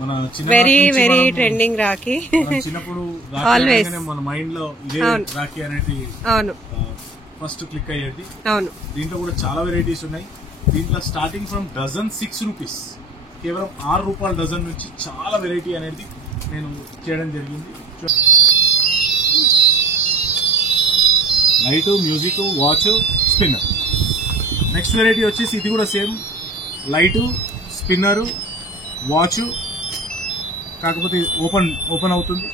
మన very very trending Rakhi. చిన్నప్పుడు రాఖీ మన మైండ్ లో ఇదే రాఖీ అనేది అవును ఫస్ట్ క్లిక్ అయ్యేది. అవును, దీంట్లో కూడా చాలా వెరైటీస్ ఉన్నాయి. దీంట్లో స్టార్టింగ్ ఫ్రమ్ డజన్ 6 రూపీస్, కేవలం 6 రూపాయల డజన్ నుంచి చాలా వెరైటీ అనేది నేను చేయడం జరిగింది. Light, music, watch, spinner. Next variety వచ్చేసి ఇది కూడా సేమ్ లైట్, స్పిన్నర్, వాచ్, కాకపోతే ఓపెన్ అవుతుంది.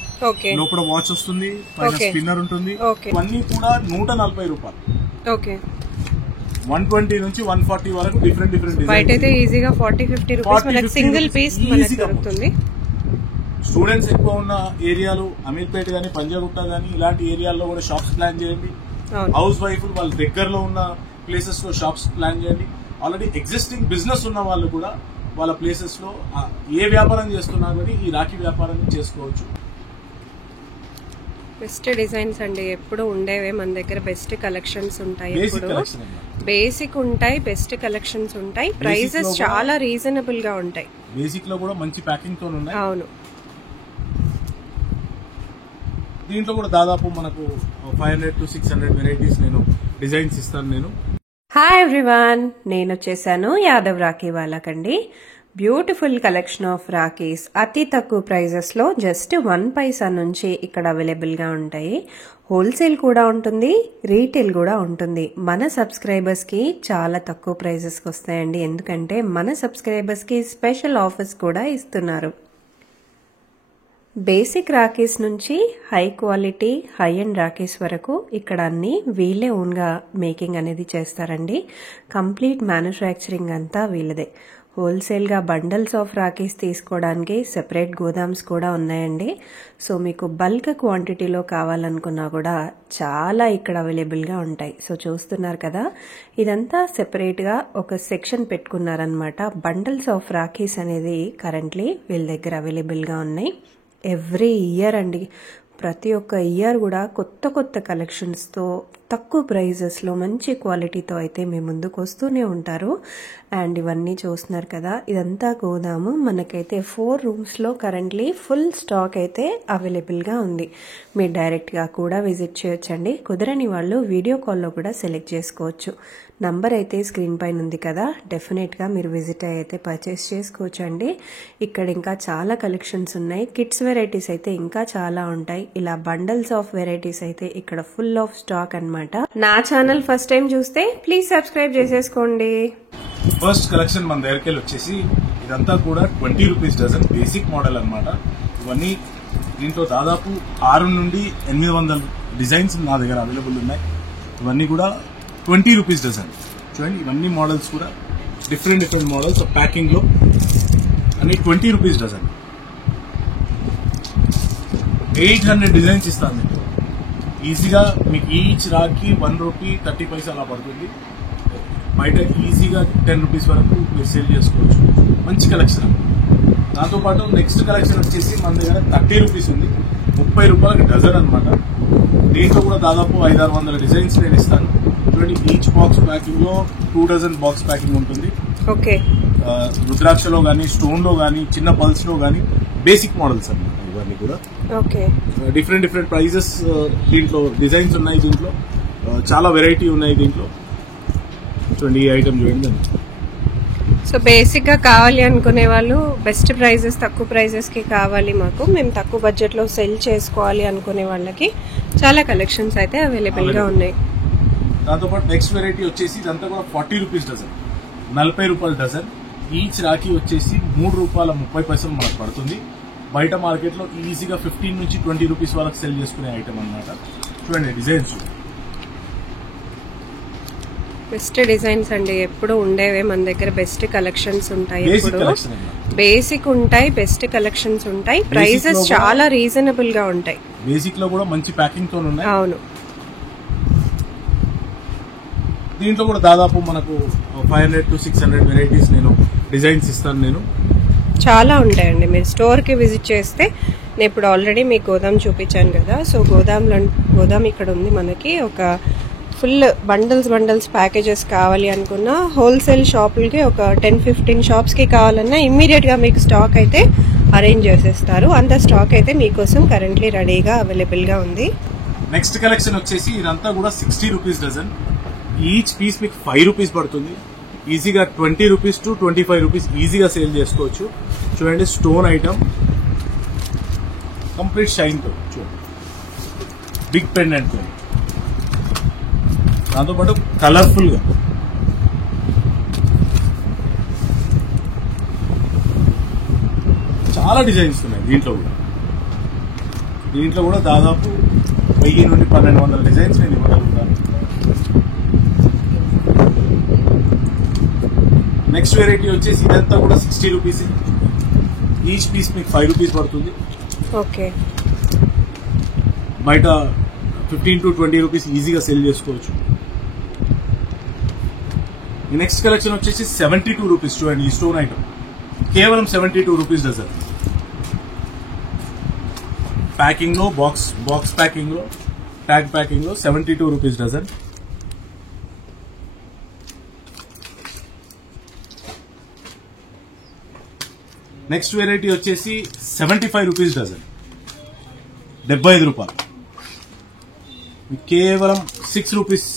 లోపల వాచ్ వస్తుంది, పైన స్పిన్నర్ ఉంటుంది. ఇవన్నీ కూడా 140 రూపాయలు. 120 నుంచి 140 వరకు డిఫరెంట్ బయట అయితే ఈజీగా 40-50 రూపీస్ సింగిల్ పీస్ దొరుకుతుంది. స్టూడెంట్స్ ఎక్కువ ఉన్న ఏరియాలు, అమీర్పేట గానీ, పంజాగుట్ట గానీ ఇలాంటి ఏరియాల్లో కూడా షాప్స్ ప్లాన్ చేయండి. హౌస్ వైఫ్ వాళ్ళ దగ్గరలో ఉన్న ప్లేసెస్ లో షాప్స్ ప్లాన్ చేయండి. ఆల్రెడీ ఎగ్జిస్టింగ్ బిజినెస్ ఉన్న వాళ్ళు కూడా వాళ్ళ ప్లేసెస్ లో ఏ వ్యాపారం చేస్తున్నా కూడా ఈ రాఖీ వ్యాపారం చేసుకోవచ్చు. బెస్ట్ డిజైన్స్ అండి, ఎప్పుడు ఉండేవే మన దగ్గర. బెస్ట్ కలెక్షన్స్ ఉంటాయి, బేసిక్ ఉంటాయి, బెస్ట్ కలెక్షన్స్ ఉంటాయి. ప్రైజెస్ చాలా రీజనబుల్ గా ఉంటాయి. బేసిక్ లో కూడా మంచి ప్యాకింగ్ తో ఉన్నాయి. అవును, దీంట్లో కూడా దాదాపు మనకు 500 to 600 వెరైటీస్ నేను డిజైన్స్ ఇస్తాను నేను. హాయ్ ఎవ్రీవన్, నేను వచ్చేసాను యాదవ్ రాఖీ వాళ్ళకండి. బ్యూటిఫుల్ కలెక్షన్ ఆఫ్ రాఖీస్ అతి తక్కువ ప్రైజెస్ లో జస్ట్ 1 పైసా నుంచి ఇక్కడ అవైలబుల్ గా ఉంటాయి. హోల్సేల్ కూడా ఉంటుంది, రీటైల్ కూడా ఉంటుంది. మన సబ్స్క్రైబర్స్ కి చాలా తక్కువ ప్రైజెస్ కి వస్తాయండి, ఎందుకంటే మన సబ్స్క్రైబర్స్ కి స్పెషల్ ఆఫర్స్ కూడా ఇస్తున్నారు. బేసిక్ రాఖీస్ నుంచి high quality high and rakhis వరకు ఇక్కడ అన్ని వీళ్ళే ఓన్గా మేకింగ్ అనేది చేస్తారండి. కంప్లీట్ మ్యానుఫ్యాక్చరింగ్ అంతా వీళ్ళదే. హోల్సేల్గా బండల్స్ ఆఫ్ రాఖీస్ తీసుకోవడానికి సెపరేట్ గోదామ్స్ కూడా ఉన్నాయండి. సో మీకు బల్క్ క్వాంటిటీలో కావాలనుకున్నా కూడా చాలా ఇక్కడ అవైలబుల్గా ఉంటాయి. సో చూస్తున్నారు కదా, ఇదంతా సెపరేట్గా ఒక సెక్షన్ పెట్టుకున్నారనమాట. బండల్స్ ఆఫ్ రాఖీస్ అనేది కరెంట్లీ వీళ్ళ దగ్గర అవైలబుల్గా ఉన్నాయి. ఎవ్రీ ఇయర్ అండి, ప్రతి ఒక్క ఇయర్ కూడా కొత్త కొత్త కలెక్షన్స్తో తక్కువ ప్రైజెస్లో మంచి క్వాలిటీతో అయితే మీ ముందుకు వస్తూనే ఉంటారు. అండ్ ఇవన్నీ చూస్తున్నారు కదా, ఇదంతా గోదాము. మనకైతే 4 రూమ్స్లో కరెంట్లీ ఫుల్ స్టాక్ అయితే అవైలబుల్గా ఉంది. మీరు డైరెక్ట్గా కూడా విజిట్ చేయొచ్చండి. కుదరని వాళ్ళు వీడియో కాల్లో కూడా సెలెక్ట్ చేసుకోవచ్చు. నంబర్ అయితే స్క్రీన్ పైన ఉంది కదా, డెఫినెట్గా మీరు విజిట్ అయితే పర్చేస్ చేసుకోవచ్చు అండి. ఇక్కడ ఇంకా చాలా కలెక్షన్స్ ఉన్నాయి. కిడ్స్ వెరైటీస్ అయితే ఇంకా చాలా ఉంటాయి. ఇలా బండల్స్ ఆఫ్ వెరైటీస్ అయితే ఇక్కడ ఫుల్ ఆఫ్ స్టాక్ అన్నమాట. నా ఛానల్ ఫస్ట్ టైం చూస్తే ప్లీజ్ సబ్స్క్రైబ్ చేసేసుకోండి. ఫస్ట్ కలెక్షన్ మన దగ్గరికి వచ్చేసి ఇదంతా కూడా 20 రూపీస్ డజన్ బేసిక్ మోడల్ అన్నమాట. ఇవన్నీ దీంట్లో దాదాపు 6 నుండి 800 డిజైన్స్ నా దగ్గర అవైలబుల్ ఉన్నాయి. ఇవన్నీ కూడా 20 రూపీస్ డజన్. చూడండి, ఇవన్నీ మోడల్స్ కూడా డిఫరెంట్ మోడల్స్ ప్యాకింగ్ లో అన్ని 20 రూపీస్ డజన్. 800 డిజైన్స్ ఇస్తాను మీకు. ఈజీగా మీకు ఈచ్ రాఖీ 1 రూపీ 30 పైసా అలా పడుతుంది. బయట ఈజీగా 10 రూపీస్ వరకు మీరు సేల్ చేసుకోవచ్చు. మంచి కలెక్షన్. దాంతోపాటు నెక్స్ట్ కలెక్షన్ వచ్చేసి మన దగ్గర 30 రూపీస్ ఉంది, 30 రూపాయలకి డజన్ అనమాట. దీంట్లో కూడా దాదాపు 500-600 డిజైన్స్ నేను ఇస్తాను. చూడండి, ఈచ్ బాక్స్ ప్యాకింగ్ లో 2 డజన్ బాక్స్ ప్యాకింగ్ ఉంటుంది. రుద్రాక్షలో గానీ, స్టోన్ లో గానీ, చిన్న పల్స్ లో గానీ బేసిక్ మోడల్స్ అన్నమాట. ఇవన్నీ కూడా డిఫరెంట్ ప్రైజెస్. దీంట్లో డిజైన్స్ ఉన్నాయి, దీంట్లో చాలా వెరైటీ ఉన్నాయి. దీంట్లో చూడండి, ఈ ఐటమ్ చూడండి. సో బేసిక్ గా కావాలి అనుకునే వాళ్ళు, బెస్ట్ ప్రైజెస్ తక్కువ ప్రైజెస్ కి కావాలి మాకు, మేము తక్కువ బడ్జెట్ లో సెల్ చేసుకోవాలి అనుకునే వాళ్ళకి చాలా కలెక్షన్స్ అయితే అవైలబుల్ గా ఉన్నాయి. దాంతోపాటు నెక్స్ట్ వెరైటీ వచ్చేసి ఇదంతా కూడా 40 రూపీస్ డజన్, 40 రూపాయల డజన్. ఈచ్ రాఖీ వచ్చేసి 3 రూపాయల 30 పైసలు మనకు పడుతుంది. బయట మార్కెట్ లో ఈజీగా 15 నుంచి 20 రూపీస్ వరకు సెల్ చేసుకునే ఐటమ్ అన్నమాట. చూడండి, డిజైన్స్ బెస్ట్ డిజైన్స్ అండి, ఎప్పుడు ఉండేవే మన దగ్గర. బెస్ట్ కలెక్షన్స్ ఉంటాయి, బేసిక్ ఉంటాయి, బెస్ట్ కలెక్షన్స్ ఉంటాయి. ప్రైజెస్ చాలా రీజనబుల్ గా ఉంటాయి. బేసిక్ లో కూడా మంచి ప్యాకింగ్ తో ఉన్నాయి. అవును, దీంట్లో కూడా దాదాపు మనకు 500 to 600 వెరైటీస్ నేను డిజైన్స్ ఇస్తాను నేను. చాలా ఉంటాయండి. మీరు స్టోర్ కి విజిట్ చేస్తే, నేను ఇప్పుడు ఆల్రెడీ మీకు గోదాం చూపించాను కదా. సో గోదాం ఇక్కడ ఉంది మనకి. ఒక ఫుల్ బండల్స్ ప్యాకేజెస్ కావాలి అనుకున్నా, హోల్సేల్ షాపులకి ఒక 10-15 షాప్స్ కి కావాలన్నా ఇమ్మీడియట్ గా మీకు స్టాక్ అయితే అరేంజ్ చేసేస్తారు. అంత స్టాక్ అయితే మీకోసం కరెంట్లీ రెడీగా అవైలబుల్గా ఉంది. నెక్స్ట్ కలెక్షన్ వచ్చేసి ఇదంతా కూడా 60 రూపీస్ డజన్. ఈచ్ పీస్ మీకు 5 రూపీస్ పడుతుంది. ఈజీగా 20 రూపీస్ టు 25 రూపీస్ ఈజీగా సేల్ చేసుకోవచ్చు. చూడండి, స్టోన్ ఐటమ్, కంప్లీట్ షైన్ తో చూడండి, బిగ్ పెండెంట్ తో, దాంతోపాటు కలర్ఫుల్ గా చాలా డిజైన్స్ ఉన్నాయి. దీంట్లో కూడా దాదాపు 1000 నుండి 1200 డిజైన్స్ నేను ఇవ్వగలుగుతాను. నెక్స్ట్ వెరైటీ వచ్చేసి ఇదంతా కూడా 60 రూపీస్. ఈచ్ పీస్ మీకు 5 రూపీస్ పడుతుంది. ఓకే, బయట 15 to 20 రూపీస్ ఈజీగా సేల్ చేసుకోవచ్చు. ఈ నెక్స్ట్ కలెక్షన్ వచ్చేసి 72 రూపీస్. చూడండి, ఈ స్టోన్ ఐటమ్ కేవలం 72 రూపీస్ డజన్. ప్యాకింగ్ లో బాక్స్ ప్యాకింగ్ లో, ట్యాగ్ ప్యాకింగ్ లో 72 రూపీస్ డజన్. నెక్స్ట్ వెరైటీ వచ్చేసి 75 రూపీస్ డజన్, 75 రూపాయలు. కేవలం 6 రూపీస్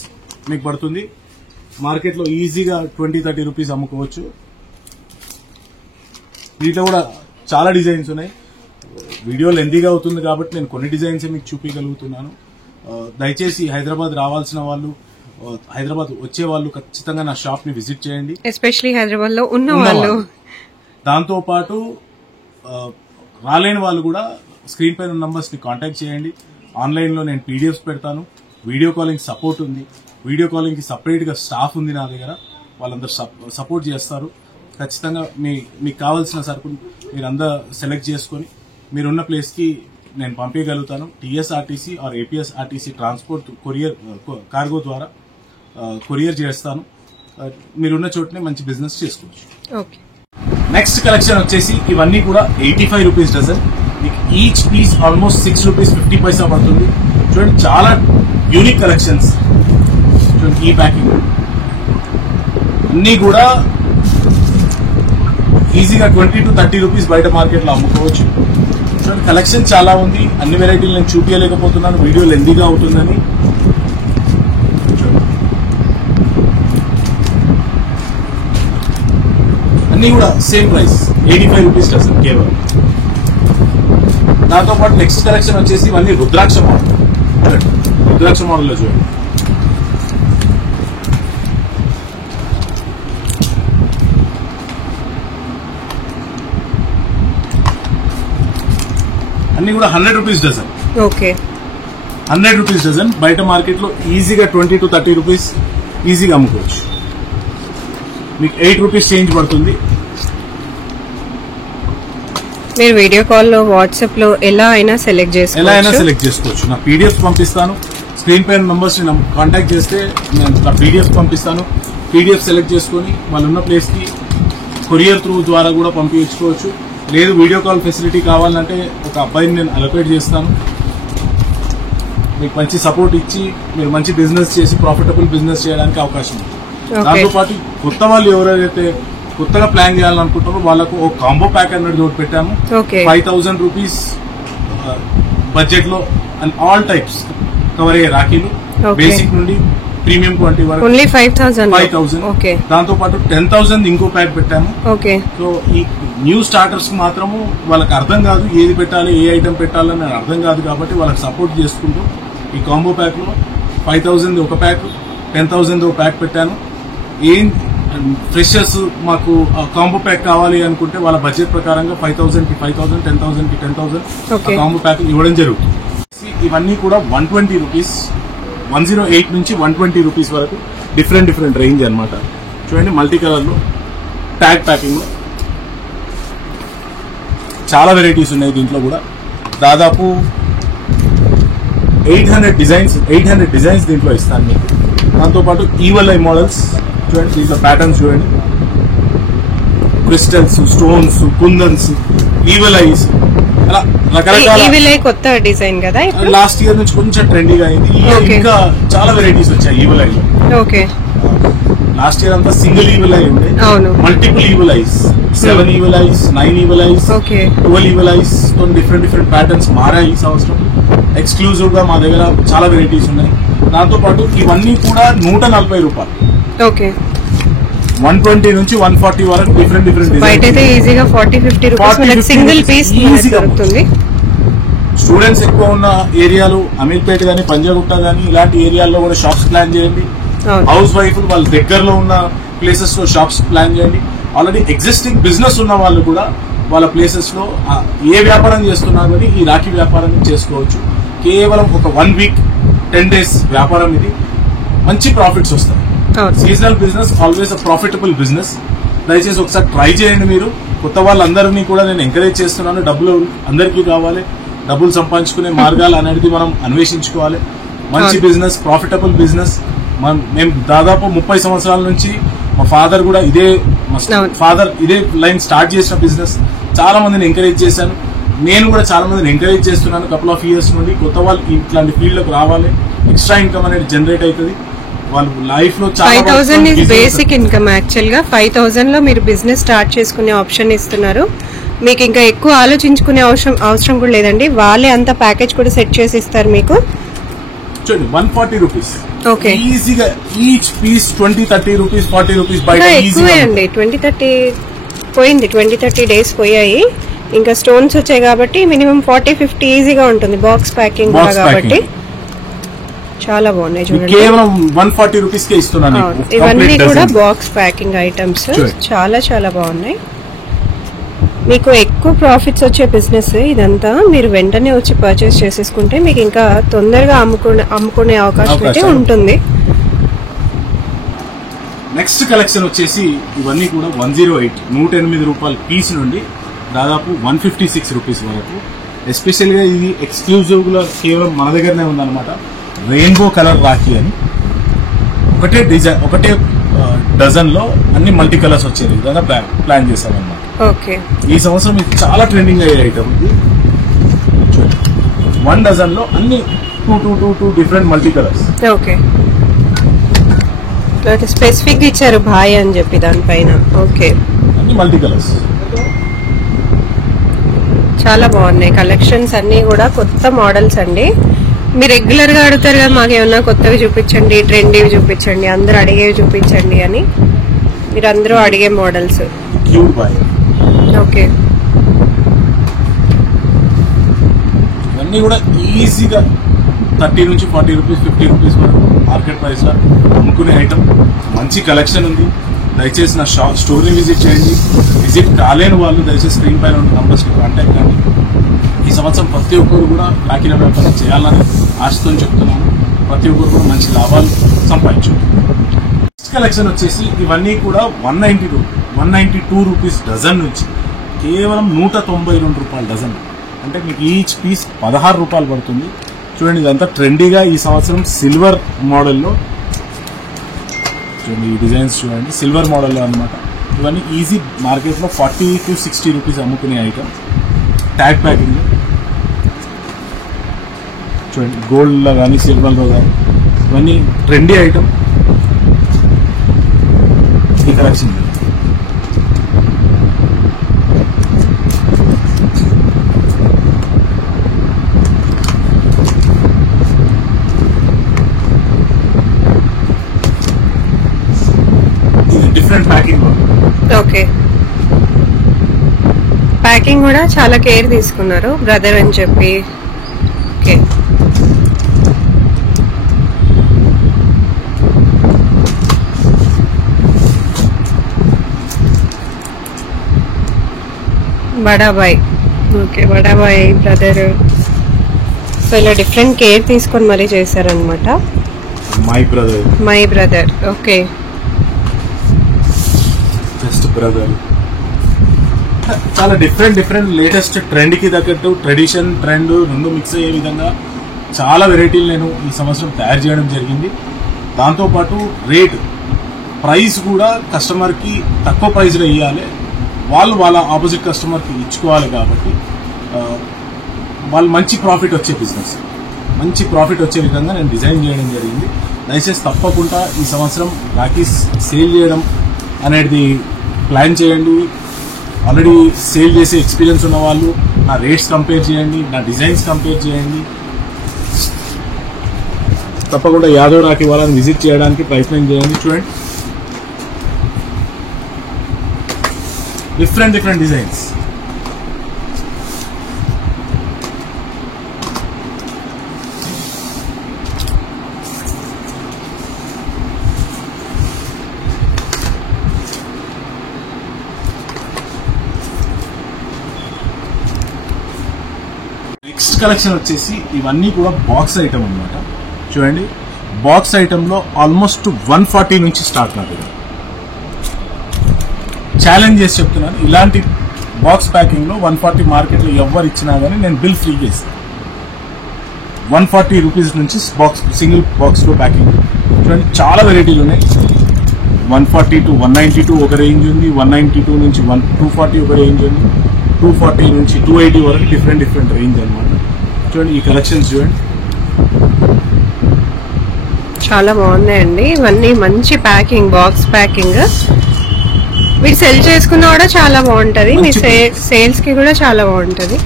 మీకు పడుతుంది. మార్కెట్లో ఈజీగా 20-30 రూపీస్ అమ్ముకోవచ్చు. దీంట్లో కూడా చాలా డిజైన్స్ ఉన్నాయి. వీడియో లెందీగా అవుతుంది కాబట్టి నేను కొన్ని డిజైన్స్ మీకు చూపించగలుగుతున్నాను. దయచేసి హైదరాబాద్ రావాల్సిన వాళ్ళు, హైదరాబాద్ వచ్చే వాళ్ళు ఖచ్చితంగా నా షాప్ ని విజిట్ చేయండి, ఎస్పెషల్లీ హైదరాబాద్ లో ఉన్న వాళ్ళు. దాంతో పాటు రాలేని వాళ్ళు కూడా స్క్రీన్ పైన నంబర్స్ ని కాంటాక్ట్ చేయండి. ఆన్లైన్ లో నేను పీడిఎఫ్స్ పెడతాను. వీడియో కాలింగ్ సపోర్ట్ ఉంది. వీడియో కాలింగ్ కి సపరేట్ గా స్టాఫ్ ఉంది నా దగ్గర. వాళ్ళందరూ సపోర్ట్ చేస్తారు. ఖచ్చితంగా మీకు కావాల్సిన సరుకులు మీరందరూ సెలెక్ట్ చేసుకుని మీరున్న ప్లేస్ కి నేను పంపించగలుగుతాను. TSRTC or APSRTC transport courier cargo ద్వారా కొరియర్ చేస్తాను. మీరున్న చోటనే మంచి బిజినెస్ చేసుకోవచ్చు. ఓకే, నెక్స్ట్ కలెక్షన్ వచ్చేసి ఇవన్నీ కూడా 85 రూపీస్ డజన్. మీకు ఈచ్ పీస్ ఆల్మోస్ట్ 6 రూపీస్ 50 పైసా పడుతుంది. చూడండి, చాలా యూనిక్ కలెక్షన్స్. చూడండి, ఈ ప్యాకింగ్ అన్ని కూడా ఈజీగా 20 to 30 రూపీస్ బయట మార్కెట్ లో అమ్ముకోవచ్చు. చూడండి, కలెక్షన్ చాలా ఉంది. అన్ని వెరైటీలు నేను చూపించలేకపోతున్నాను, వీడియో లెందీగా అవుతుందని. అన్ని కూడా సేమ్ ప్రైస్, 85 రూపీస్ డజన్ కేవలం. దాంతో పాటు నెక్స్ట్ కలెక్షన్ వచ్చేసి ఇవన్నీ రుద్రాక్ష మోడల్. రుద్రాక్ష మోడల్లో చూడండి, అన్ని కూడా 100 rupees dozen. Okay, 100 rupees dozen. బయట మార్కెట్ లో ఈజీగా 20 to 30 రూపీస్ ఈజీగా అమ్ముకోవచ్చు. మీకు 8 రూపీస్ చేంజ్ పడుతుంది. మీరు వీడియో కాల్ లో, వాట్సాప్ లో ఎలా అయినా సెలెక్ట్ చేసుకోవచ్చు. నా పీడిఎఫ్ పంపిస్తాను. స్క్రీన్ పైన నంబర్స్ ని కాంటాక్ట్ చేస్తే నేను నా పీడిఎఫ్ పంపిస్తాను. పీడిఎఫ్ సెలెక్ట్ చేసుకుని వాళ్ళు ఉన్న ప్లేస్ కి కొరియర్ త్రూ ద్వారా కూడా పంపించుకోవచ్చు. లేదు, వీడియో కాల్ ఫెసిలిటీ కావాలంటే ఒక అబ్బాయిని నేను అలొకేట్ చేస్తాను. మీకు మంచి సపోర్ట్ ఇచ్చి మీరు మంచి బిజినెస్ చేసి ప్రాఫిటబుల్ బిజినెస్ చేయడానికి అవకాశం ఉంది. దాంతోపాటు కొత్త వాళ్ళు ఎవరైతే కొత్తగా ప్లాన్ చేయాలనుకుంటారో వాళ్ళకు ఒక కాంబో ప్యాక్ అన్నది ఒకటి పెట్టాము. 5000 రూపీస్ బడ్జెట్ లో ఆల్ టైప్స్ కవర్ అయ్యే రాఖీలు, బేసిక్ నుండి ప్రీమియం క్వాలిటీ వరకు ఓన్లీ 5000. దాంతో పాటు 10,000 ఇంకో ప్యాక్ పెట్టాము. సో ఈ న్యూ స్టార్టర్స్ కి మాత్రము వాళ్ళకి అర్థం కాదు ఏది పెట్టాలి, ఏ ఐటమ్ పెట్టాలని అర్థం కాదు కాబట్టి వాళ్ళకి సపోర్ట్ చేసుకుంటూ ఈ కాంబో ప్యాక్ లో 5000 ఒక ప్యాక్, 10,000 ఒక ప్యాక్ పెట్టాను. ఏం ఫ్రెషర్స్ మాకు కాంబో ప్యాక్ కావాలి అనుకుంటే వాళ్ళ బడ్జెట్ ప్రకారంగా 5,000 కి 5,000, 10,000 కి 10,000 కాంబో ప్యాక్ ఇవ్వడం జరుగుతుంది. ఇవన్నీ కూడా 120 రూపీస్, 108 నుంచి 120 రూపీస్ వరకు డిఫరెంట్ రేంజ్ అన్నమాట. చూడండి, మల్టీ కలర్ లో ట్యాగ్ ప్యాకింగ్ లో చాలా వెరైటీస్ ఉన్నాయి. దీంట్లో కూడా దాదాపు 800 డిజైన్స్ దీంట్లో ఇస్తాను మీకు. దాంతోపాటు ఈవల్ ఐ మోడల్స్ చూడండి, దీంట్లో ప్యాటర్న్స్ చూడండి, క్రిస్టల్స్, స్టోన్స్, కుందన్స్, ఈవల్ ఐస్, అలా రకరకాల కొత్త డిజైన్ కదా. లాస్ట్ ఇయర్ నుంచి కొంచెం ట్రెండీగా అయింది. ఇంకా చాలా వెరైటీస్ వచ్చాయి ఈవల్ ఐ లో. లాస్ట్ ఇయర్ అంతా సింగిల్ ఈవల్ ఐ ఉండే, multiple evil ice 7 evil ice, 9 evil ice, okay 12 evil ice తో డిఫరెంట్ ప్యాటర్న్స్ మారాయి ఈ సంవత్సరం. ఎక్స్క్లూజివ్ గా మా దగ్గర చాలా వెరైటీస్ ఉన్నాయి. దాంతో పాటు ఇవన్నీ కూడా 140 రూపాయలు, ఓకే 120 నుంచి 140 వరకు డిఫరెంట్ బయట అయితే ఈజీగా 40-50 రూపీస్ సింగిల్ పీస్ దొరుకుతుంది. స్టూడెంట్స్ ఎక్కువ ఉన్న ఏరియాలు అమీర్పేట గానీ, పంజాగుట్ట గానీ ఇలాంటి ఏరియాల్లో కూడా షాప్స్ ప్లాన్ చేయండి. హౌస్ వైఫ్ వాళ్ళ దగ్గరలో ఉన్న ప్లేసెస్ లో షాప్స్ ప్లాన్ చేయండి. ఆల్రెడీ ఎగ్జిస్టింగ్ బిజినెస్ ఉన్న వాళ్ళు కూడా వాళ్ళ ప్లేసెస్ లో ఏ వ్యాపారం చేస్తున్నా కానీ ఈ రాఖీ వ్యాపారం చేసుకోవచ్చు. కేవలం ఒక 1 వీక్ 10 days వ్యాపారం ఇది. మంచి ప్రాఫిట్స్ వస్తాయి. Seasonal business always a profitable business. దయచేసి ఒకసారి ట్రై చేయండి. మీరు కొత్త వాళ్ళందరినీ కూడా నేను ఎంకరేజ్ చేస్తున్నాను. డబ్బులు అందరికీ కావాలి, డబ్బులు సంపాదించుకునే మార్గాలు అనేది మనం అన్వేషించుకోవాలి. మంచి బిజినెస్, ప్రాఫిటబుల్ బిజినెస్. మేము దాదాపు 30 సంవత్సరాల నుంచి మా ఫాదర్ కూడా ఇదే లైన్ స్టార్ట్ చేసిన బిజినెస్. చాలా మందిని ఎంకరేజ్ చేశాను. నేను కూడా చాలా మందిని ఎంకరేజ్ చేస్తున్నాను. కపుల్ ఆఫ్ ఇయర్స్ నుండి కొత్త వాళ్ళు ఇట్లాంటి ఫీల్డ్ లోకి రావాలి. ఎక్స్ట్రా ఇన్కమ్ అనేది జనరేట్ అవుతుంది. వాళ్ళు లైఫ్ లో 5,000 ఇస్ బేసిక్ ఇన్కమ్. యాక్చువల్ గా 5,000 లో మీరు బిజినెస్ స్టార్ట్ చేసుకునే ఆప్షన్ ఇస్తున్నారు. మీకు ఇంకా ఎక్కువ ఆలోచించుకునే అవసరం కూడా లేదండి. వాళ్ళే అంత ప్యాకేజ్ కూడా సెట్ చేసి ఇస్తారు మీకు. చూడండి 140 రూపీస్ ఓకే ఈజీగా ఈచ్ పీస్ 20-30 రూపీస్ 40 రూపీస్ బయట ఎక్కువే అండి. 20-30 పోయింది, 20-30 డేస్ పోయాయి. ఇంకా స్టోన్స్ వచ్చాయి కాబట్టి మినిమం 40-50 ఈజీగా ఉంటుంది. బాక్స్ ప్యాకింగ్ కూడా కాబట్టి చాలా బాగున్నాయి చూడండి. కేవలం 140 రూపీస్ కే ఇస్తున్నాను. ఇవన్నీ కూడా బాక్స్ ప్యాకింగ్ ఐటమ్స్ చాలా చాలా బాగున్నాయి. మీకు ఎక్కువ ప్రాఫిట్స్ వచ్చే బిజినెస్ ఇదంతా. మీరు వెంటనే వచ్చి పర్చేస్ చేసేసుకుంటే మీకు ఇంకా తొందరగా అమ్ముకునే అవకాశం అయితే ఉంటుంది. నెక్స్ట్ కలెక్షన్ వచ్చేసి ఇవన్నీ కూడా 108 రూపాయల పీస్ నుండి దాదాపు 156 రూపీస్ వరకు. ఎస్పెషల్ గా ఇది ఎక్స్క్లూజివ్ గా కేవలం మన దగ్గరనే ఉందన్నమాట. రెయిన్బో కలర్ రాఖీ అని ఒకటే డిజైన్, ఒకటే డజన్ లో అన్ని మల్టీ కలర్స్ వచ్చే విధంగా ప్లాన్ చేశామన్నమాట. ఓకే ఈ సంవత్సరం ఇది చాలా ట్రెండింగ్ అయ్యే ఐటమ్. ఇది 1 డజన్ లో అన్ని 2 different multi colours. Okay specific ఇచ్చారు భాయ్ అని చెప్పి దానిపైన. ఓకే అన్ని మల్టీ కలర్స్ చాలా బాగున్నాయి. కలెక్షన్స్ అన్ని కూడా కొత్త మోడల్స్ అండి. మీరు రెగ్యులర్ గా అడుగుతారు కదా, మాకు ఏమన్నా కొత్తవి చూపించండి, ట్రెండీవి చూపించండి, అందరూ అడిగేవి చూపించండి అని. మీరు అందరూ అడిగే మోడల్స్. ఓకే ఇవన్నీ కూడా ఈజీగా 30 నుంచి 40 రూపీస్ 50 రూపీస్ వరకు మార్కెట్ ప్రైస్ లో అమ్ముకునే ఐటమ్. మంచి కలెక్షన్ ఉంది. దయచేసి నా స్టోర్ని విజిట్ చేయండి. విజిట్ కాలేని వాళ్ళు దయచేసి స్క్రీన్ పైన ఉన్న నంబర్స్ కి కాంటాక్ట్ కండి. ఈ సంవత్సరం ప్రతి ఒక్కరు కూడా రాఖీల వ్యాపారం చేయాలని ఆశతో చెప్తున్నాను. ప్రతి ఒక్కరు కూడా మంచి లాభాలు సంపాదించు. నెక్స్ట్ కలెక్షన్ వచ్చేసి ఇవన్నీ కూడా 192 రూపీస్ డజన్ నుంచి కేవలం 192 రూపాయల డజన్. అంటే మీకు ఈచ్ పీస్ 16 రూపాయలు పడుతుంది. చూడండి ఇదంతా ట్రెండీగా ఈ సంవత్సరం సిల్వర్ మోడల్లో చూడండి. ఈ డిజైన్స్ చూడండి సిల్వర్ మోడల్లో అనమాట. ఇవన్నీ ఈజీ మార్కెట్ లో 40 to 60 రూపీస్ అమ్ముకునే ఐటమ్. ట్యాగ్ ప్యాకింగ్ చూడండి, గోల్డ్ లో కానీ సిల్వర్ లో కానీ ఇవన్నీ ట్రెండీ ఐటమ్. ఈ collection different packing. Okay packing కూడా చాలా కేర్ తీసుకున్నారు బ్రదర్ అని చెప్పి. Okay Badabhai. Okay Badabhai brother. So ఇలా డిఫరెంట్ కేర్ తీసుకొని మరీ చేశారనమాట. My brother okay just brother. చాలా డిఫరెంట్ లేటెస్ట్ ట్రెండ్ కి తగ్గట్టు ట్రెడిషన్ ట్రెండ్ రెండు మిక్స్ అయ్యే విధంగా చాలా వెరైటీలు నేను ఈ సంవత్సరం తయారు చేయడం జరిగింది. దాంతోపాటు రేట్ ప్రైస్ కూడా కస్టమర్ కి తక్కువ ప్రైస్ లో ఇవ్వాలి. వాళ్ళు వాళ్ళ ఆపోజిట్ కస్టమర్ కి ఇచ్చుకోవాలి. కాబట్టి వాళ్ళు మంచి ప్రాఫిట్ వచ్చే బిజినెస్, మంచి ప్రాఫిట్ వచ్చే విధంగా నేను డిజైన్ చేయడం జరిగింది. దయచేసి తప్పకుండా ఈ సంవత్సరం రాఖీ సేల్ చేయడం అనేది ప్లాన్ చేయండి. ఆల్రెడీ సేల్ చేసే ఎక్స్పీరియన్స్ ఉన్న వాళ్ళు నా రేట్స్ కంపేర్ చేయండి, నా డిజైన్స్ కంపేర్ చేయండి. తప్పకుండా యాదవ్ రాఖీ వాళ్ళని విజిట్ చేయడానికి ప్రయత్నం చేయండి. చూడండి, డిఫరెంట్ డిజైన్స్. నెక్స్ట్ కలెక్షన్ వచ్చేసి ఇవన్నీ కూడా బాక్స్ ఐటమ్ అన్నమాట. చూడండి, బాక్స్ ఐటమ్ లో ఆల్మోస్ట్ 140 నుంచి స్టార్ట్ నా దగ్గర. ఛాలెంజ్ చేసి చెప్తున్నాను, ఇలాంటి బాక్స్ ప్యాకింగ్ లో 140 మార్కెట్ లో ఎవరు ఇచ్చినా గానీ నేను బిల్ ఫ్రీ చేస్తాను. 140 రూపీస్ నుంచి బాక్స్, సింగిల్ బాక్స్ లో ప్యాకింగ్. చూడండి, చాలా వెరైటీలు ఉన్నాయి. 140 to 192 ఒక రేంజ్ ఉంది, 192 నుంచి 240 ఒక రేంజ్ ఉంది, 240 నుంచి 280 వరకు డిఫరెంట్ రేంజ్ అనమాట. చూడండి, ఈ కలెక్షన్స్ చూడండి, చాలా బాగున్నాయండి. ఇవన్నీ మంచి ప్యాకింగ్, బాక్స్ ప్యాకింగ్. మీరు సెల్ చేసుకున్నా కూడా చాలా బాగుంటది, మీ సేల్స్ కి కూడా చాలా బాగుంటది.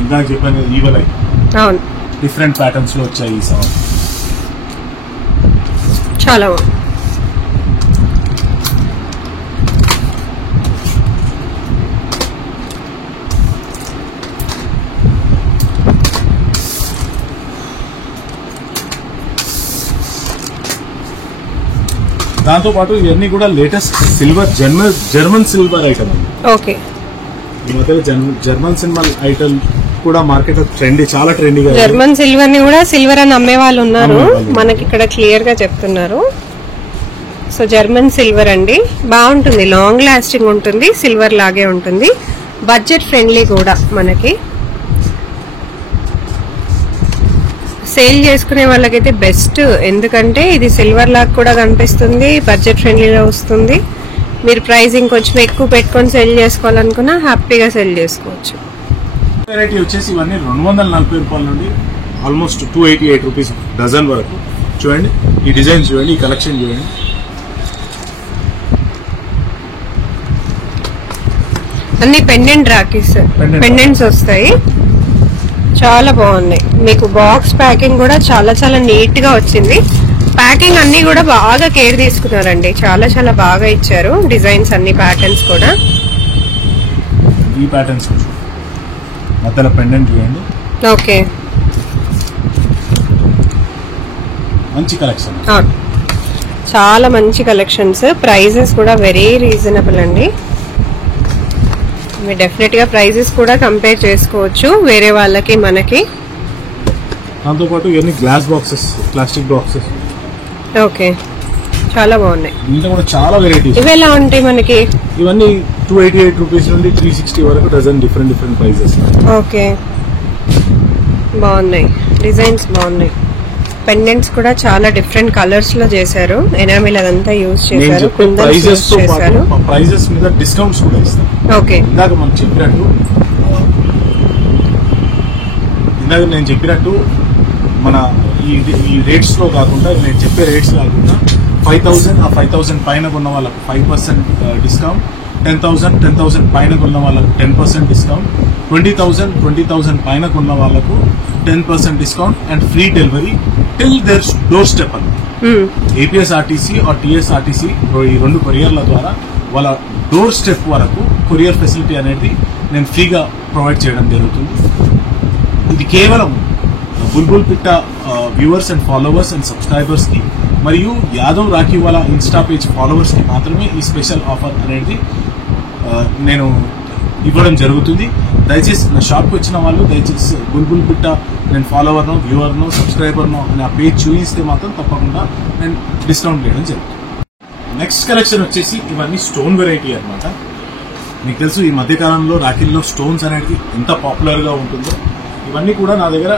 ఇందాక చెప్పాను ఈవెల్ అయి అవును, డిఫరెంట్ ప్యాటర్న్స్ లో వచ్చాయి ఈ సాంగ్. చాలా బాగుంది. దాంతో పాటు ఇవన్నీ కూడా latest silver, German silver item. Okay, ఈ మధ్య జర్మన్ సిల్వర్ ఐటమ్ కూడా మార్కెట్ లో చాలా ట్రెండీగా. జర్మన్ సిల్వర్ ని కూడా సిల్వర్ అని అమ్మే వాళ్ళు ఉన్నారు, మనకి ఇక్కడ క్లియర్ గా చెప్తున్నారు. సో జర్మన్ సిల్వర్ అండి, బాగుంటుంది, లాంగ్ లాస్టింగ్ ఉంటుంది, సిల్వర్ లాగే ఉంటుంది, బడ్జెట్ ఫ్రెండ్లీ కూడా. మనకి సేల్ చేసుకునే వాళ్ళకైతే బెస్ట్, ఎందుకంటే ఇది సిల్వర్ లాగా కూడా కనిపిస్తుంది, బడ్జెట్ ఫ్రెండ్లీగా వస్తుంది. మీరు ప్రైసింగ్ కొంచెం ఎక్కువ పెట్టుకొని సెల్ చేసుకోవాలనుకున్నా హ్యాపీగా సెల్ చేసుకోవచ్చు. వెరైటీ వచ్చేసి ఇవన్నీ 240 రూపాయల నుండి ఆల్మోస్ట్ 288 రూపీస్ డజన్ వరకు. చూడండి, ఈ డిజైన్ చూడండి, ఈ కలెక్షన్ చూడండి. అన్ని పెండెంట్ రాఖీస్, పెండెంట్స్ వస్తాయి, చాలా బాగున్నాయి. మీకు బాక్స్ ప్యాకింగ్ కూడా చాలా నీట్ గా వచ్చింది. ప్యాకింగ్ అన్ని కూడా బాగా కేర్ తీసుకున్నారండి, చాలా బాగా ఇచ్చారు. డిజైన్స్ అన్ని, ప్యాటర్న్స్ కూడా. ఈ ప్యాటర్న్స్ మధ్యలో పెండెంట్ చూడండి. ఓకే, మంచి కలెక్షన్, చాలా మంచి కలెక్షన్స్. ప్రైజెస్ కూడా వెరీ రీజనబుల్ అండి. మీరు డెఫినెట్ గా ప్రైజెస్ కూడా కంపేర్ చేసుకోవచ్చు వేరే వాళ్ళకి, మనకి. దాంతో పాటు ఇవన్నీ glass boxes, plastic boxes. Okay, చాలా బాగున్నాయి. ఇంట్లో కూడా చాలా వెరైటీస్. ఇవి ఎలా ఉంటాయి మనకి? ఇవన్నీ 288 రూపీస్ నుండి 360 వరకు డజన్, డిఫరెంట్ ప్రైజెస్. ఓకే, బాగున్నాయి, డిజైన్స్ బాగున్నాయి. పెండెంట్స్ కూడా చాలా డిఫరెంట్ కలర్స్ లో చేశారు, ఎనామిల్ అదంతా యూజ్ చేశారు, ప్రైజెస్ మీద డిస్కౌంట్స్ కూడా ఇస్తారు. ఓకే, ఇందాక నేను చెప్పినట్టు మన ఈ రేట్స్ లో కాకుండా, నేను చెప్పే రేట్స్ కాకుండా 5,000 ఆ 5,000 పైన కొన్న వాళ్ళకు 5% డిస్కౌంట్, 10,000 పైన కొన్న వాళ్ళకు 10% డిస్కౌంట్, 20,000 పైన కొన్న వాళ్ళకు 10% discount and free delivery till there door step అని. ఏపీఎస్ఆర్టీసీ ఆర్ టీఎస్ఆర్టీసీ ఈ 2 కొరియర్ల ద్వారా వాళ్ళ డోర్ స్టెప్ వరకు కొరియర్ ఫెసిలిటీ అనేది నేను ఫ్రీగా ప్రొవైడ్ చేయడం జరుగుతుంది. ఇది కేవలం బుల్బుల్ పిట్ట viewers and followers and subscribers కి మరియు యాదవ్ రాఖీ వాళ్ళ ఇన్స్టా పేజ్ ఫాలోవర్స్ కి మాత్రమే ఈ స్పెషల్ ఆఫర్ అనేది నేను ఇవ్వడం జరుగుతుంది. దయచేసి నా షాప్కి వచ్చిన వాళ్ళు దయచేసి బుల్బుల్ పిట్ట నేను ఫాలోవర్నో, వ్యూవర్నో, సబ్స్క్రైబర్నో అని ఆ పేజ్ చూపిస్తే మాత్రం తప్పకుండా నేను డిస్కౌంట్ చేయడం జరుగుతుంది. నెక్స్ట్ కలెక్షన్ వచ్చేసి ఇవన్నీ స్టోన్ వెరైటీ అనమాట. మీకు తెలుసు ఈ మధ్యకాలంలో రాఖీల్లో స్టోన్స్ అనేది ఎంత పాపులర్ గా ఉంటుందో. ఇవన్నీ కూడా నా దగ్గర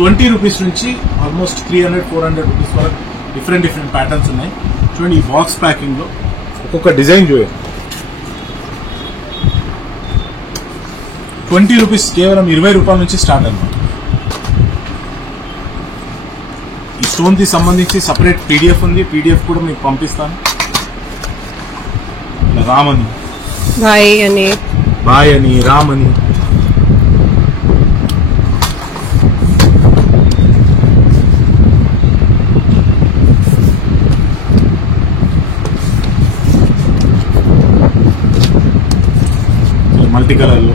20 రూపీస్ నుంచి ఆల్మోస్ట్ 300-400 రూపీస్ వరకు డిఫరెంట్ ప్యాటర్న్స్ ఉన్నాయి. చూడండి, ఈ బాక్స్ ప్యాకింగ్ లో ఒక్కొక్క డిజైన్ చూడండి. 20 రూపీస్, కేవలం 20 రూపాయల నుంచి స్టార్ట్ అనమాట. ఈ స్టోన్ కి సంబంధించి సపరేట్ పీడిఎఫ్ ఉంది, పీడిఎఫ్ కూడా మీకు పంపిస్తాను. రామని బాయ్ అని రామని మల్టీ కలర్ లో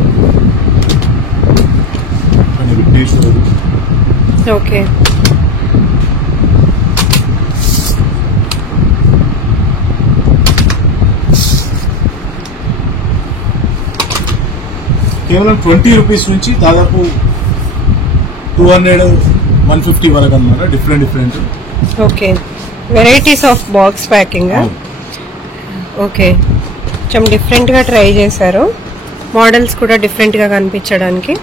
విఘ్నేశ్వరుడు. ఓకే. కేవలం 20 రూపీస్ నుంచి దాదాపు 200, 150 వరకు అన్నమాట. Different. Okay. Varieties of box packing. Okay, కొంచెం డిఫరెంట్ గా ట్రై చేశారు. మోడల్స్ కూడా డిఫరెంట్ గా కనిపించడానికి.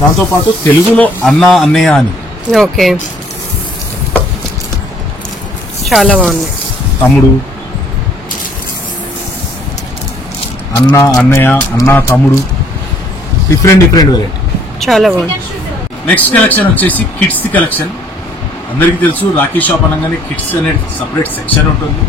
దాంతో పాటు తెలుగులో అన్నా అన్నయ్య అని. ఓకే, చాలా బాగుంది. తమ్ముడు, అన్న అన్నయ్య, అన్న తమ్ముడు, డిఫరెంట్ వెరైటీ. చాలా బాగుంది. నెక్స్ట్ కలెక్షన్ వచ్చేసి కిడ్స్ కలెక్షన్. అందరికీ తెలుసు రాఖీ షాప్ అనగానే కిడ్స్ అనేది సపరేట్ సెక్షన్ ఉంటుంది.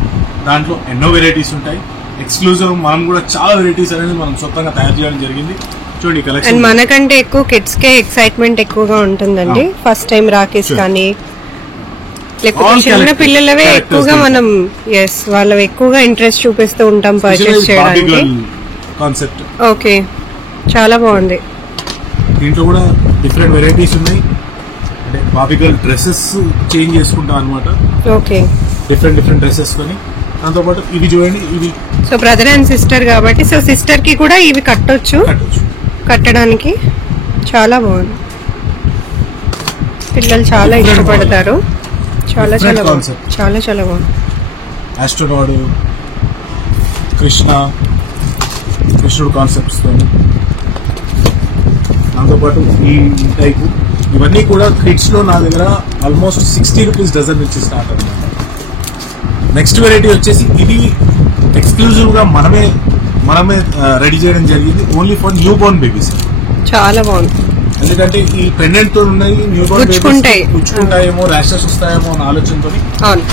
దాంట్లో ఎన్నో వెరైటీస్ ఉంటాయి. ఎక్స్క్లూజివ్ మనం కూడా చాలా వెరైటీస్ అనేది మనం సొంతంగా తయారు చేయడం జరిగింది. చూడండి కలెక్షన్. అండ్ మనకంటే ఎక్కువ కిడ్స్ కే ఎక్సైట్మెంట్ ఎక్కువగా ఉంటుందండి. ఫస్ట్ టైం రాఖీస్ కానీ లేకపోతే చిన్న పిల్లలవే ఎక్కువగా మనం వాళ్ళవి ఎక్కువగా ఇంట్రెస్ట్ చూపిస్తూ ఉంటాం పర్చేస్ చేయడానికి. కాన్సెప్ట్. ఓకే, చాలా బాగుంది. దీంట్లో కూడా డిఫరెంట్ వెరైటీస్ ఉన్నాయి. అంటే బాబీ గర్ల్ డ్రెస్సెస్ చేంజ్ చేసుకుంటాం అనమాట. ఓకే, డిఫరెంట్ డ్రెస్సెస్ కొని. దాంతో పాటు ఇవి చూడండి, ఇవి సో బ్రదర్ అండ్ సిస్టర్ కాబట్టి సో సిస్టర్ కి కూడా ఇవి కట్టడానికి చాలా బాగుంది. పిల్లలు చాలా ఇష్టపడతారు. చాలా బాగుంది. చాలా బాగుంది. ఆస్ట్రోనాడ్, కృష్ణుడు కాన్సెప్ట్స్ తో. దాంతోపాటు ఈ టైపు ఇవన్నీ కూడా కిడ్స్ లో నా దగ్గర ఆల్మోస్ట్ 60 రూపీస్ డజన్ నుంచి స్టార్ట్ అనమాట. నెక్స్ట్ వెరైటీ వచ్చేసి ఇది ఎక్స్క్లూజివ్ గా మనమే రెడీ చేయడం జరిగింది. Only for new Born babies. చాలా బాగుంది. ఎందుకంటే ఈ పెండెంట్ తో ఉన్నాయి, న్యూ బోర్న్ పుచ్చుకుంటాయేమో, ర్యాషెస్ వస్తాయేమో అనే ఆలోచనతో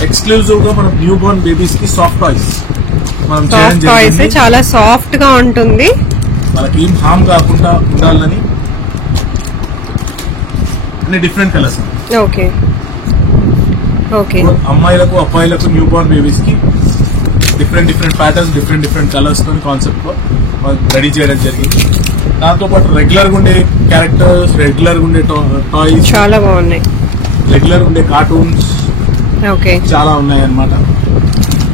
ఎక్స్క్లూజివ్ గా మనం న్యూ బోర్న్ బేబీస్ కి సాఫ్ట్ టాయ్స్ మనం చేయడం జరిగింది. చాలా సాఫ్ట్ గా ఉంటుంది, వాళ్ళకి ఏం హామ్ కాకుండా ఉండాలని. అన్ని డిఫరెంట్ కలర్స్. ఓకే, అమ్మాయిలకు అబ్బాయిలకు న్యూ బోర్న్ బేబీస్ కి డిఫరెంట్ ప్యాటర్న్స్, డిఫరెంట్ కలర్స్ తో కాన్సెప్ట్ లో రెడీ చేయడం జరిగింది. దాంతో పాటు రెగ్యులర్ గా ఉండే క్యారెక్టర్స్, రెగ్యులర్ గా ఉండే టాయ్స్ చాలా బాగున్నాయి. రెగ్యులర్ గా ఉండే కార్టూన్స్ చాలా ఉన్నాయి అన్నమాట.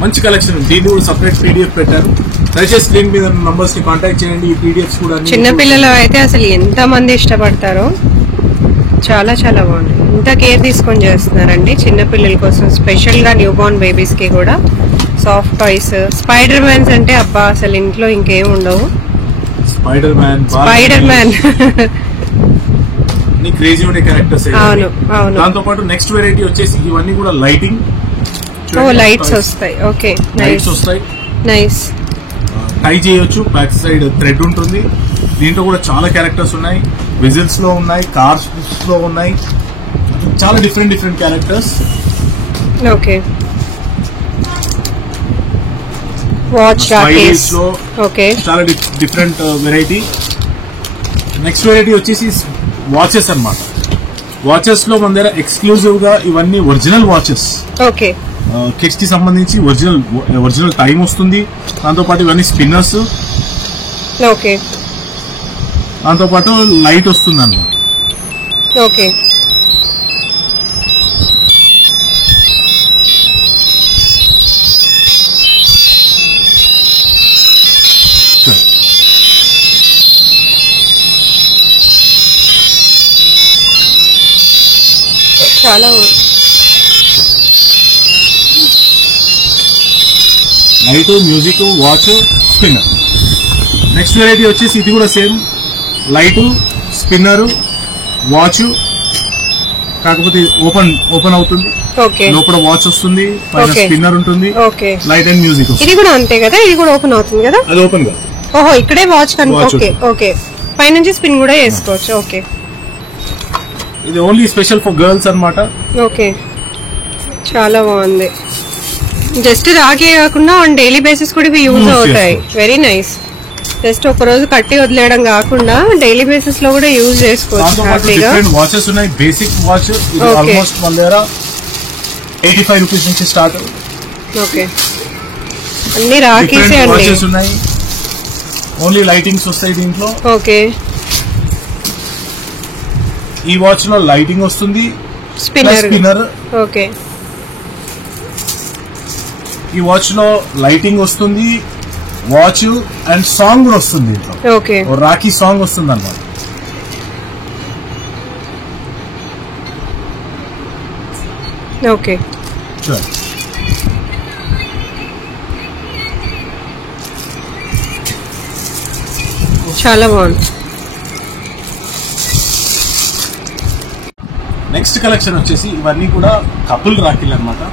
మంచి కలెక్షన్. దీన్ని కూడా సపరేట్ పీడిఎఫ్ పెట్టారు. దయచేసి స్క్రీన్ మీద నంబర్స్ ని కాంటాక్ట్ చేయండి. ఈ పీడిఎఫ్స్ కూడా చిన్న పిల్లలు అయితే అసలు ఎంత మంది ఇష్టపడతారో. చాలా బాగుంది. ఇంత కేర్ తీసుకొని చేస్తున్నారండి చిన్న పిల్లల కోసం, స్పెషల్ గా న్యూ బోర్న్ బేబీస్ కి కూడా సాఫ్ట్ టాయ్స్. స్పైడర్ మ్యాన్స్ అంటే అబ్బా అసలు ఇంట్లో ఇంకేం ఉండవు. స్పైడర్ మ్యాన్ క్రేజీ ఉండే క్యారెక్టర్స్. అవును. దాంతో పాటు నెక్స్ట్ వెరైటీ వచ్చేసి ఇవన్నీ కూడా లైటింగ్. లైట్స్ వస్తాయి. ఓకే, లైట్స్ వస్తాయి. నైస్. టై చేయొచ్చు, బ్యాక్ సైడ్ థ్రెడ్ ఉంటుంది. దీంట్లో కూడా చాలా క్యారెక్టర్స్ ఉన్నాయి. విజిల్స్ లో ఉన్నాయి, కార్స్ లో ఉన్నాయి. చాలా different characters. Okay, watch Rakesh. Okay, చాలా డిఫరెంట్ వెరైటీ. నెక్స్ట్ వెరైటీ వచ్చేసి వాచెస్ అన్నమాట. వాచెస్ లో మన దగ్గర ఎక్స్క్లూజివ్ గా ఇవన్నీ ఒరిజినల్ వాచెస్. ఓకే, కిడ్స్ కి సంబంధించి ఒరిజినల్ టైం వస్తుంది. దాంతో పాటు ఇవన్నీ స్పిన్నర్స్. ఓకే, దాంతో పాటు లైట్ వస్తుంది అన్నమాట. ఓకే, చాలా light, music, watch, spinner. Next variety వచ్చేసి ఇది కూడా సేమ్. Light, spinner, watch. కాకపోతే ఓపెన్ అవుతుంది. లోపల వాచ్ వస్తుంది, పైన స్పిన్నర్ ఉంటుంది, లైట్ అండ్ మ్యూజిక్. ఇది కూడా అంతే కదా, ఇది కూడా ఓపెన్ అవుతుంది కదా. అది ఓపెన్ గా. ఓహో, ఇక్కడే వాచ్ ఓకే, పైనుంచి స్పిన్ కూడా చేసుకోవచ్చు. ఓకే, ఇది ఓన్లీ స్పెషల్ ఫర్ గర్ల్స్ అన్నమాట. ఓకే, చాలా బాగుంది. జస్ట్ రాఖీ కాకుండా ఆన్ డైలీ బేసిస్ కూడా ఇవి యూజ్ అవుతాయి. Very nice. జస్ట్ ఒక రోజు కట్టి వదిలేయడం కాకుండా డైలీ బేసిస్ లో కూడా యూజ్ చేసుకోవచ్చు హ్యాపీగా. వాచెస్ ఉన్నాయి. బేసిక్ వాచ్ ఆల్మోస్ట్ మన దగ్గర 85 రూపీస్ నుంచి స్టార్ట్. ఓకే, అన్ని రాఖీసే అండి. వాచెస్ ఉన్నాయి. ఓన్లీ లైటింగ్స్ వస్తాయి దీంట్లో. ఓకే, ఈ వాచ్ లో లైటింగ్ వస్తుంది, స్పిన్నర్. ఓకే, ఈ వాచ్ లో లైటింగ్ వస్తుంది, వాచ్ అండ్ సాంగ్ కూడా వస్తుంది దీంట్లో. ఓకే, రాఖీ సాంగ్ వస్తుంది అన్నమాట. ఓకే, చాలా బాగుంది. నెక్స్ట్ కలెక్షన్ వచ్చేసి ఇవన్నీ కూడా కపుల్ రాఖీలు అన్నమాట.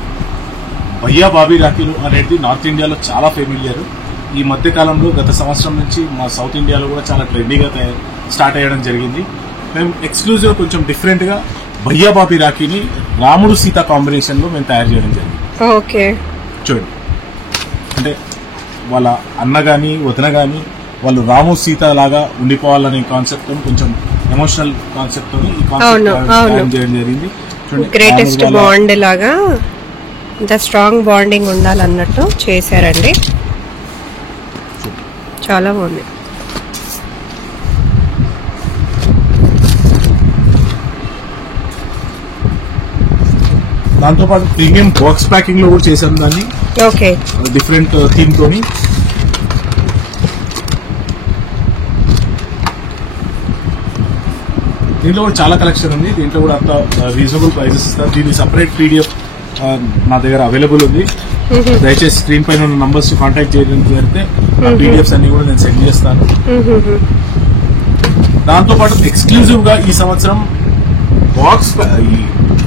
భయ్యా బాబీ రాఖీలు అనేది నార్త్ ఇండియాలో చాలా ఫెమిలియర్. ఈ మధ్య కాలంలో గత సంవత్సరం నుంచి మా సౌత్ ఇండియాలో కూడా చాలా ట్రెండీగా స్టార్ట్ అయ్యడం జరిగింది. మేము ఎక్స్క్లూజివ్ కొంచెం డిఫరెంట్ గా భయ్యా బాబీ రాఖీని రాముడు సీత కాంబినేషన్ లో మేము తయారు చేయడం జరిగింది. ఓకే, చూడండి, అంటే వాళ్ళ అన్న గాని వదిన గాని వాళ్ళు రాము సీత లాగా ఉండిపోవాలనే కాన్సెప్ట్, కొంచెం ఎమోషనల్ కాన్సెప్ట్ తో ఈ కాన్సెప్ట్ చేయడం జరిగింది. గ్రేటెస్ట్ బాండ్ లాగా ఇంత స్ట్రాంగ్ బాండింగ్ ఉండాలన్నట్టు చేశారండి. చాలా బాగుంది. దాంతోపాటు ప్రీమియం బాక్స్ ప్యాకింగ్ లో కూడా చేశాం దాన్ని. ఓకే, డిఫరెంట్ థీమ్ తోని. దీంట్లో కూడా చాలా కలెక్షన్ ఉంది. దీంట్లో కూడా అంత రీజనబుల్ ప్రైజెస్ ఇస్తారు. దీని సపరేట్ పీడిఎఫ్ నా దగ్గర అవైలబుల్ ఉంది. దయచేసి స్క్రీన్ పైన ఉన్న నంబర్స్ కాంటాక్ట్ చేయడం జరిగితే పీడిఎఫ్స్ అన్ని కూడా నేను సెండ్ చేస్తాను. దాంతోపాటు ఎక్స్క్లూజివ్ గా ఈ సంవత్సరం బాక్స్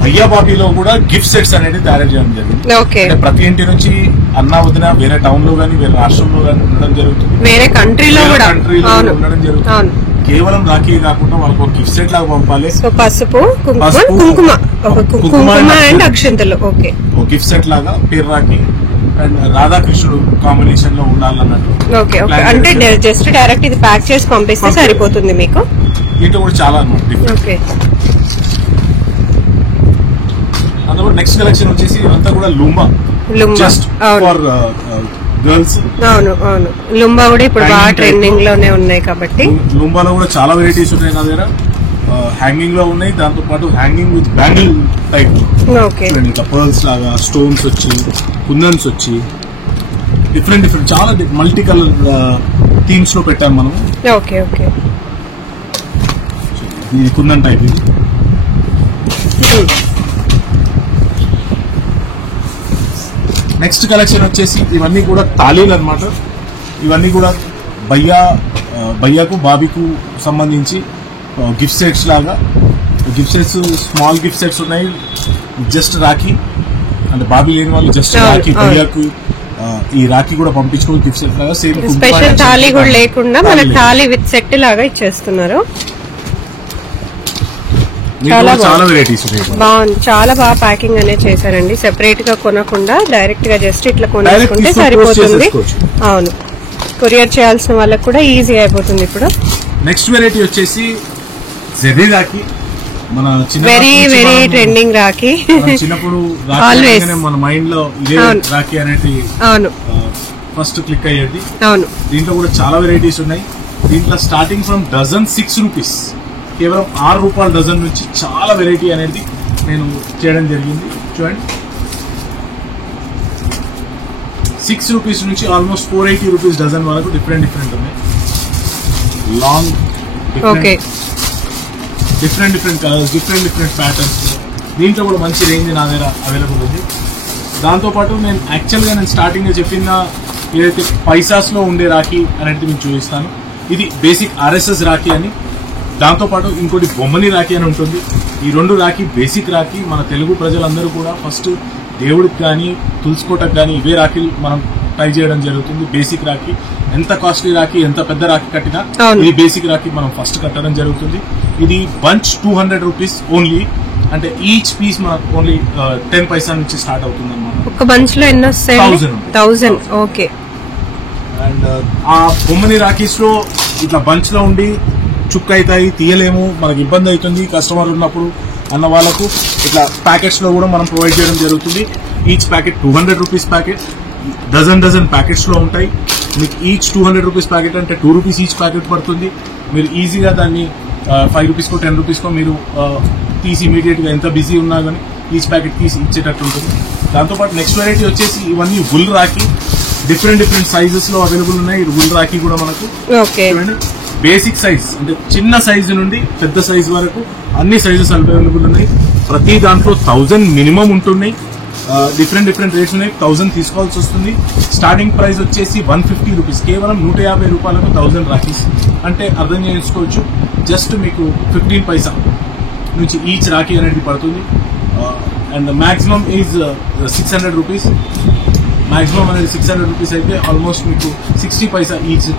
భయ్యా బాబీలో కూడా గిఫ్ట్ సెట్స్ అనేది తయారు చేయడం జరిగింది. అంటే ప్రతి ఇంటి నుంచి అన్నా వదిన వేరే టౌన్ లో గానీ వేరే రాష్ట్రంలో గానీ ఉండడం జరుగుతుంది, వేరే కంట్రీలో ఉండడం జరుగుతుంది. కేవలం రాఖీ కాకుండా వాళ్ళకి ఒక గిఫ్ట్ సెట్ లాగా పంపాలి. పసుపు, కుంకుమ అండ్ అక్షంతలు. ఓకే, ఒక గిఫ్ట్ సెట్ లాగా పేరు రాఖీ అండ్ రాధాకృష్ణుడు కాంబినేషన్ లో ఉండాలన్నట్టు. ఓకే, అంటే జస్ట్ డైరెక్ట్ ఇది ప్యాక్ చేసి పంపిస్తే సరిపోతుంది మీకు. దీంట్లో కూడా చాలా అన్నమాట. ఓకే, అందులో నెక్స్ట్ కలెక్షన్ వచ్చేసి అంతా కూడా లుంబా, జస్ట్ ఫర్ గర్ల్స్. అవును అవును, లుంబా కూడా ఇప్పుడు బాగా ట్రెండింగ్ లోనే ఉన్నాయి కాబట్టి. లుంబాలో కూడా చాలా వెరైటీస్ ఉన్నాయి నా దగ్గర. హ్యాంగింగ్ లో ఉన్నాయి, దాంతో పాటు hanging with bangle type. Okay, ఇంకా పర్ల్స్ లాగా స్టోన్స్ వచ్చి, కుందన్స్ వచ్చి, డిఫరెంట్ చాలా మల్టీ కలర్ థీమ్స్ లో పెట్టాము మనం. ఓకే ఓకే, ఇది కుందన్ టైప్. ఇది నెక్స్ట్ కలెక్షన్ వచ్చేసి ఇవన్నీ కూడా తాళీలు అన్నమాట. ఇవన్నీ కూడా భయ్యాకు బాబీకు సంబంధించి గిఫ్ట్ సెట్స్ లాగా. Gift sets small gift sets ఉన్నాయి. జస్ట్ రాఖీ అంటే బాబీ లేని వాళ్ళు జస్ట్ రాఖీ భయ్యాకు ఈ రాఖీ కూడా పంపించుకుని గిఫ్ట్ సెట్ లాగా సేమ్ స్పెషల్ తాళీ కూడా లేకుండా మన తాళీ విత్ సెట్ లాగా ఇచ్చేస్తున్నారు. చాలా వెరైటీస్ బాగుంది, చాలా బాగా ప్యాకింగ్ అనేది చేశారండి. సెపరేట్ గా కొనకుండా డైరెక్ట్ గా జస్ట్ ఇట్లా కొనుక్కుంటే సరిపోతుంది. అవును, కొరియర్ చేయాల్సిన వాళ్ళకి కూడా ఈజీ అయిపోతుంది. ఇప్పుడు నెక్స్ట్ వెరైటీ వచ్చేసి జెర్రీ రాఖీ. మన వెరీ వెరీ ట్రెండింగ్ రాఖీ. చిన్నప్పుడు మన మైండ్ లో ఇదే రాఖీ అనేది అవును ఫస్ట్ క్లిక్ అయ్యేది. అవును, దీంట్లో కూడా చాలా వెరైటీస్ ఉన్నాయి. దీంట్లో స్టార్టింగ్ ఫ్రమ్ డజన్ 6 రూపీస్, కేవలం 6 రూపాయల డజన్ నుంచి చాలా వెరైటీ అనేది నేను చేయడం జరిగింది. చూడండి, 6 రూపీస్ నుంచి ఆల్మోస్ట్ 480 రూపీస్ డజన్ వరకు డిఫరెంట్ ఉన్నాయి. Long different colours, different patterns. దీంట్లో కూడా మంచి రేంజ్ నా దగ్గర అవైలబుల్ ఉంది. దాంతోపాటు నేను యాక్చువల్గా స్టార్టింగ్ గా చెప్పిన ఏదైతే పైసాస్ లో ఉండే రాఖీ అనేది మీకు చూపిస్తాను. ఇది బేసిక్ RSS రాఖీ అని. దాంతోపాటు ఇంకోటి బొమ్మని రాఖీ అని ఉంటుంది. ఈ 2 రాఖీ బేసిక్ రాఖీ. మన తెలుగు ప్రజలందరూ కూడా ఫస్ట్ దేవుడికి కానీ తులసికోటకు కానీ ఇవే రాఖీలు మనం ట్రై చేయడం జరుగుతుంది. బేసిక్ రాఖీ ఎంత కాస్ట్లీ రాఖీ, ఎంత పెద్ద రాఖీ కట్టినా ఇది బేసిక్ రాఖీ మనం ఫస్ట్ కట్టడం జరుగుతుంది. ఇది బంచ్ 200 రూపీస్ ఓన్లీ. అంటే ఈచ్ పీస్ మనకు ఓన్లీ 10 పైసా నుంచి స్టార్ట్ అవుతుంది అన్నమాట. ఒక బంచ్ లో ఎన్ని వస్తాయి? 1000. ఓకే. అండ్ ఆ బొమ్మని రాఖీస్ లో ఇట్లా బంచ్ లో ఉండి చుక్క అవుతాయి, తీయలేము, మనకి ఇబ్బంది అవుతుంది కస్టమర్ ఉన్నప్పుడు అన్న వాళ్ళకు ఇట్లా ప్యాకెట్స్ లో కూడా మనం ప్రొవైడ్ చేయడం జరుగుతుంది. Each packet 200 rupees packet, dozen packets లో ఉంటాయి. మీకు ఈచ్ 200 రూపీస్ ప్యాకెట్ అంటే 2 రూపీస్ ఈచ్ ప్యాకెట్ పడుతుంది. మీరు ఈజీగా దాన్ని 5 రూపీస్కో 10 రూపీస్కో మీరు తీసి ఇమీడియట్ గా ఎంత బిజీ ఉన్నా కానీ ఈచ్ ప్యాకెట్ తీసి ఇచ్చేటట్టు ఉంటుంది. దాంతోపాటు నెక్స్ట్ వెరైటీ వచ్చేసి ఇవన్నీ వుల్ రాఖీ, డిఫరెంట్ సైజెస్ లో అవైలబుల్ ఉన్నాయి. వుల్ రాఖీ కూడా మనకు బేసిక్ సైజ్ అంటే చిన్న సైజు నుండి పెద్ద సైజు వరకు అన్ని సైజెస్ అవైలబుల్ ఉన్నాయి. ప్రతి దాంట్లో 1000 మినిమం ఉంటున్నాయి. డిఫరెంట్ రేట్స్ ఉన్నాయి. 1000 తీసుకోవాల్సి వస్తుంది. స్టార్టింగ్ ప్రైస్ వచ్చేసి 150 రూపీస్, కేవలం 150 రూపాయలకు 1000 రాఖీస్ అంటే అర్థం చేసుకోవచ్చు. జస్ట్ మీకు 15 పైసా నుంచి ఈచ్ రాఖీ అనేది పడుతుంది. And maximum is 600 rupees. Maximum అనేది 600 రూపీస్ అయితే ఆల్మోస్ట్ మీకు 60 పైసా ఈచ్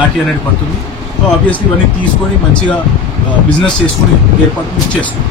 రాఖీ అనేది పడుతుంది. సో ఆబ్వియస్లీ ఇవన్నీ తీసుకొని మంచిగా బిజినెస్ చేసుకుని ఏర్పాటు చేసుకోండి.